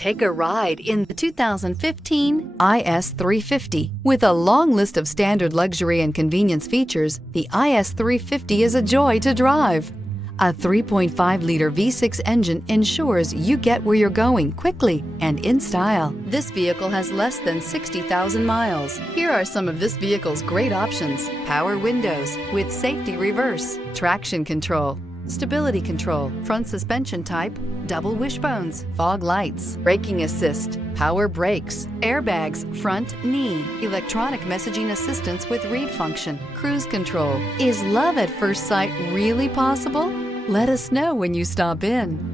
Take a ride in the 2015 IS 350. With a long list of standard luxury and convenience features, the IS 350 is a joy to drive. A 3.5-liter V6 engine ensures you get where you're going quickly and in style. This vehicle has less than 60,000 miles. Here are some of this vehicle's great options: power windows with safety reverse, traction control, stability control, front suspension type, double wishbones, fog lights, braking assist, power brakes, airbags, front knee, electronic messaging assistance with read function, cruise control. Is love at first sight really possible? Let us know when you stop in.